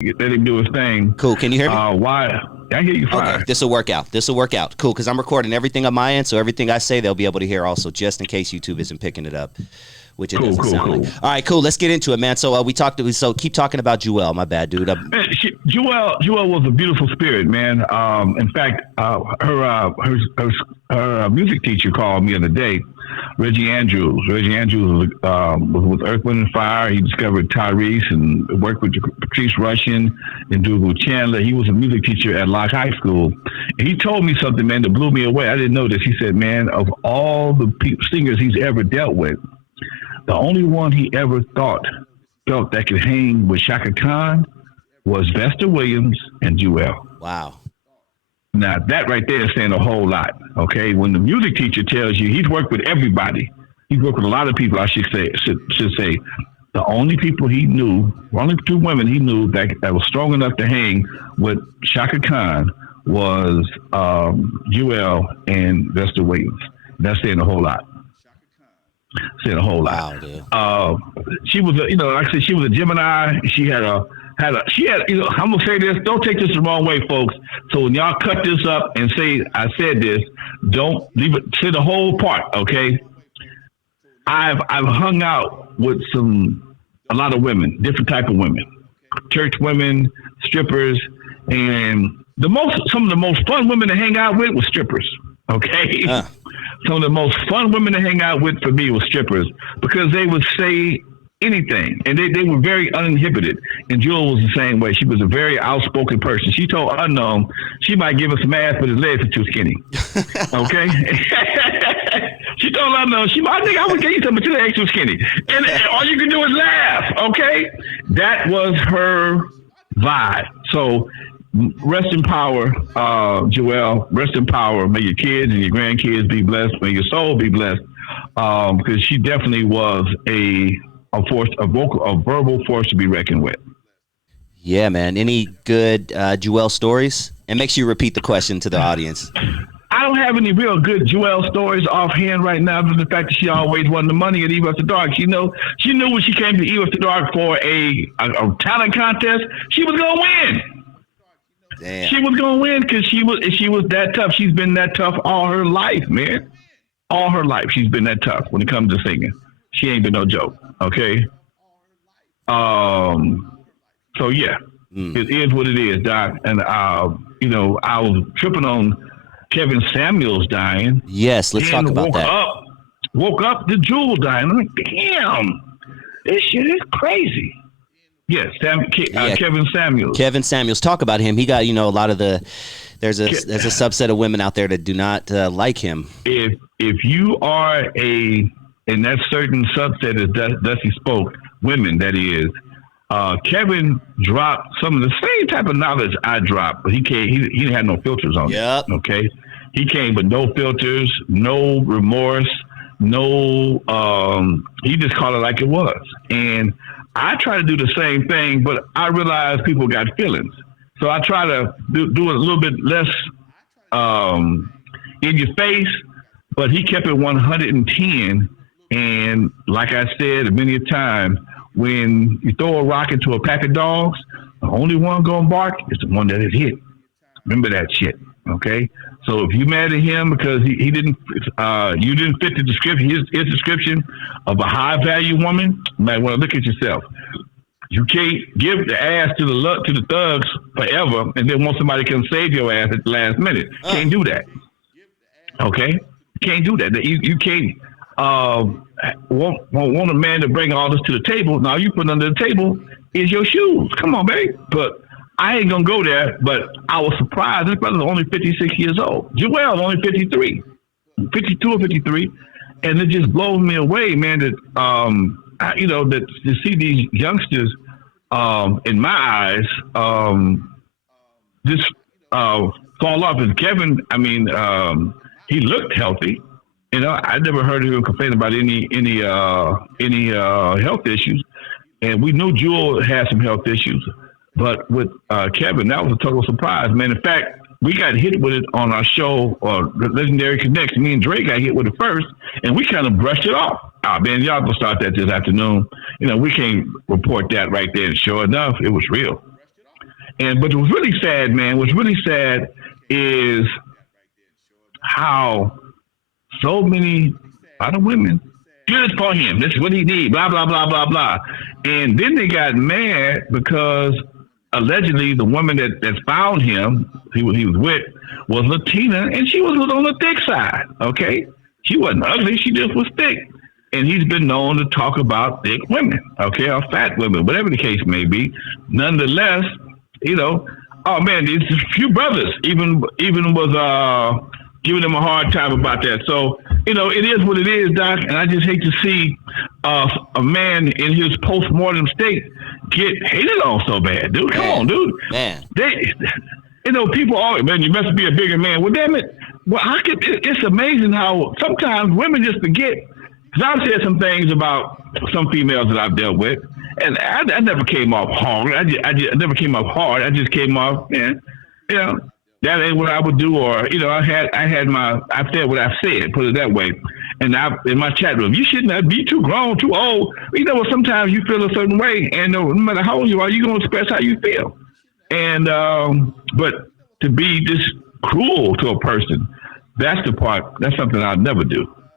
let him do his thing. Cool. Can you hear me? Why? I hear you fine. Okay, this will work out. Cool, because I'm recording everything on my end, so everything I say they'll be able to hear also, just in case YouTube isn't picking it up, which it doesn't sound like. All right, cool. Let's get into it, man. So so keep talking about Jewell. My bad, dude. Jewell was a beautiful spirit, man. In fact, her music teacher called me the other day, Reggie Andrews. Reggie Andrews was with Earth, Wind, and Fire. He discovered Tyrese and worked with Patrice Rushen and Dougal Chandler. He was a music teacher at Locke High School. And he told me something, man, that blew me away. I didn't know this. He said, man, of all the singers he's ever dealt with, the only one he ever felt that could hang with Shaka Khan was Vesta Williams and Jewell. Wow. Now, that right there is saying a whole lot, okay? When the music teacher tells you he's worked with everybody, he's worked with a lot of people, I should say, the only people he knew, only two women he knew that was strong enough to hang with Shaka Khan was Jewell and Vesta Williams. That's saying a whole lot. Saying a whole lot. Wow, she was like I said, she was a Gemini. She had, I'm gonna say this. Don't take this the wrong way, folks. So when y'all cut this up and say I said this, don't leave it. Say the whole part, okay? I've hung out with a lot of women, different type of women, church women, strippers, and some of the most fun women to hang out with was strippers. Okay. Some of the most fun women to hang out with for me was strippers because they would say anything, and they were very uninhibited. And Jewell was the same way. She was a very outspoken person. She told Unknown she might give us some ass, but his legs are too skinny. Okay. She told Unknown I think I would get you some, but your legs too skinny. And all you can do is laugh. Okay. That was her vibe. So rest in power, Jewell. Rest in power. May your kids and your grandkids be blessed. May your soul be blessed. Because she definitely was a verbal force to be reckoned with. Yeah, man. Any good Jewell stories? And make sure you repeat the question to the audience. I don't have any real good Jewell stories offhand right now, but the fact that she always won the money at Eve After Dark. She knew when she came to Eve After Dark for a talent contest, she was gonna win. Damn. She was gonna win because she was that tough. She's been that tough all her life, man. All her life, she's been that tough when it comes to singing. She ain't been no joke. Okay. So yeah, It is what it is, Doc. And I was tripping on Kevin Samuels dying. Yes, let's talk about that. Woke up to Jewell dying. I'm like, damn, this shit is crazy. Yes, Kevin Samuels. Kevin Samuels. Talk about him. He got a lot of the. There's a subset of women out there that do not like him. If you are in that certain subset as Dusty spoke, women, that is, Kevin dropped some of the same type of knowledge I dropped, but he didn't have no filters on it. Okay. He came with no filters, no remorse, no, he just called it like it was. And I try to do the same thing, but I realize people got feelings. So I try to do it a little bit less in your face, but he kept it 110. And like I said many a time, when you throw a rock into a pack of dogs, the only one going to bark is the one that is hit. Remember that shit, okay? So if you mad at him because he didn't, you didn't fit the description, his description of a high value woman, you might want to look at yourself. You can't give the ass to the thugs forever, and then want somebody can save your ass at the last minute. Can't do that. Okay, can't do that. You can't want a man to bring all this to the table. Now you put under the table is your shoes. Come on, baby. But I ain't gonna go there. But I was surprised. This brother's only 56 years old. Jewell's only 53, 52 or 53, and it just blows me away, man. That that to see these youngsters, in my eyes, just fall off. And Kevin, he looked healthy. I never heard him complain about any health issues, and we knew Jewell had some health issues, but with Kevin, that was a total surprise, man. In fact, we got hit with it on our show, Legendary Connection. Me and Dre got hit with it first, and we kind of brushed it off. Man, y'all gonna start that this afternoon. We can't report that right there. And sure enough, it was real. And but what's really sad, man, what's really sad is how so many other women good for him. This is what he needs. Blah blah blah blah blah. And then they got mad because allegedly the woman that found him, he was with, was Latina, and she was on the thick side. Okay, she wasn't ugly. She just was thick. And he's been known to talk about thick women, okay, or fat women, whatever the case may be. Nonetheless, oh man, these few brothers even was giving them a hard time about that. So, it is what it is, Doc, and I just hate to see a man in his post-mortem state get hated on so bad. Dude, come on, dude. Man. People always, man, you must be a bigger man. Well, damn it. Well, it's amazing how sometimes women just forget. Because I've said some things about some females that I've dealt with, and I never came off hard. I never came off hard. I just came off, that ain't what I would do, or I said what I said, put it that way. And in my chat room, you shouldn't be too grown, too old. Sometimes you feel a certain way, and no matter how old you are, you're gonna express how you feel. And but to be this cruel to a person, that's the part. That's something I'll never do.